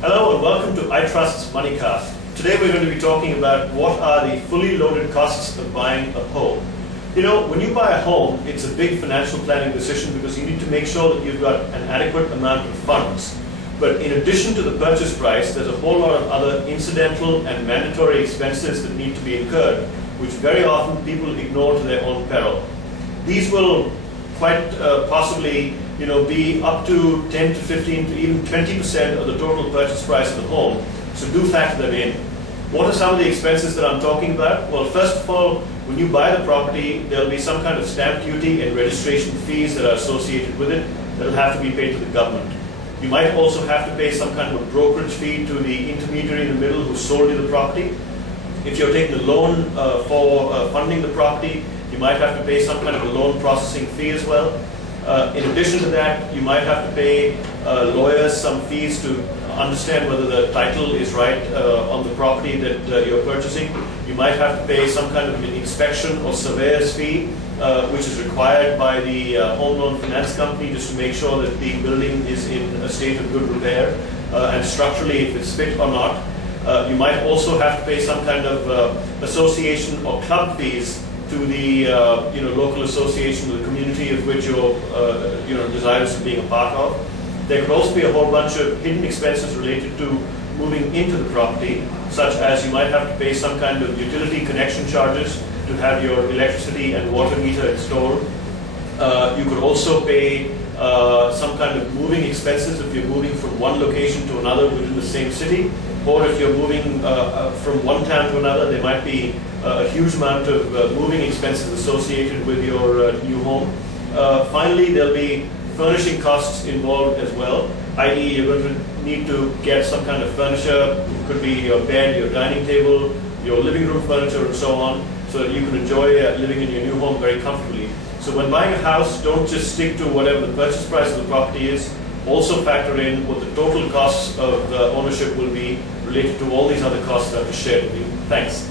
Hello and welcome to iTrust's MoneyCast. Today we're going to be talking about what are the fully loaded costs of buying a home. You know, when you buy a home, it's a big financial planning decision because you need to make sure that you've got an adequate amount of funds. But in addition to the purchase price, there's a whole lot of other incidental and mandatory expenses that need to be incurred, which very often people ignore to their own peril. These will quite possibly be up to 10 to 15 to even 20% of the total purchase price of the home. So do factor them in. What are some of the expenses that I'm talking about? Well, first of all, when you buy the property, there'll be some kind of stamp duty and registration fees that are associated with it that'll have to be paid to the government. You might also have to pay some kind of a brokerage fee to the intermediary in the middle who sold you the property. If you're taking a loan for funding the property, you might have to pay some kind of a loan processing fee as well. In addition to that, you might have to pay lawyers some fees to understand whether the title is right on the property that you're purchasing. You might have to pay some kind of an inspection or surveyor's fee, which is required by the home loan finance company just to make sure that the building is in a state of good repair and structurally if it's fit or not. You might also have to pay some kind of association or club fees to the local association, the community of which you're desirous of being a part of. There could also be a whole bunch of hidden expenses related to moving into the property, such as you might have to pay some kind of utility connection charges to have your electricity and water meter installed. You could also pay some kind of moving expenses if you're moving from one location to another within the same city, or if you're moving from one town to another, there might be a huge amount of moving expenses associated with your new home. Finally, there'll be furnishing costs involved as well, i.e. you're going to need to get some kind of furniture. It could be your bed, your dining table, your living room furniture and so on, so that you can enjoy living in your new home very comfortably. So when buying a house, don't just stick to whatever the purchase price of the property is. Also factor in what the total costs of ownership will be related to all these other costs that I've shared with you. Thanks.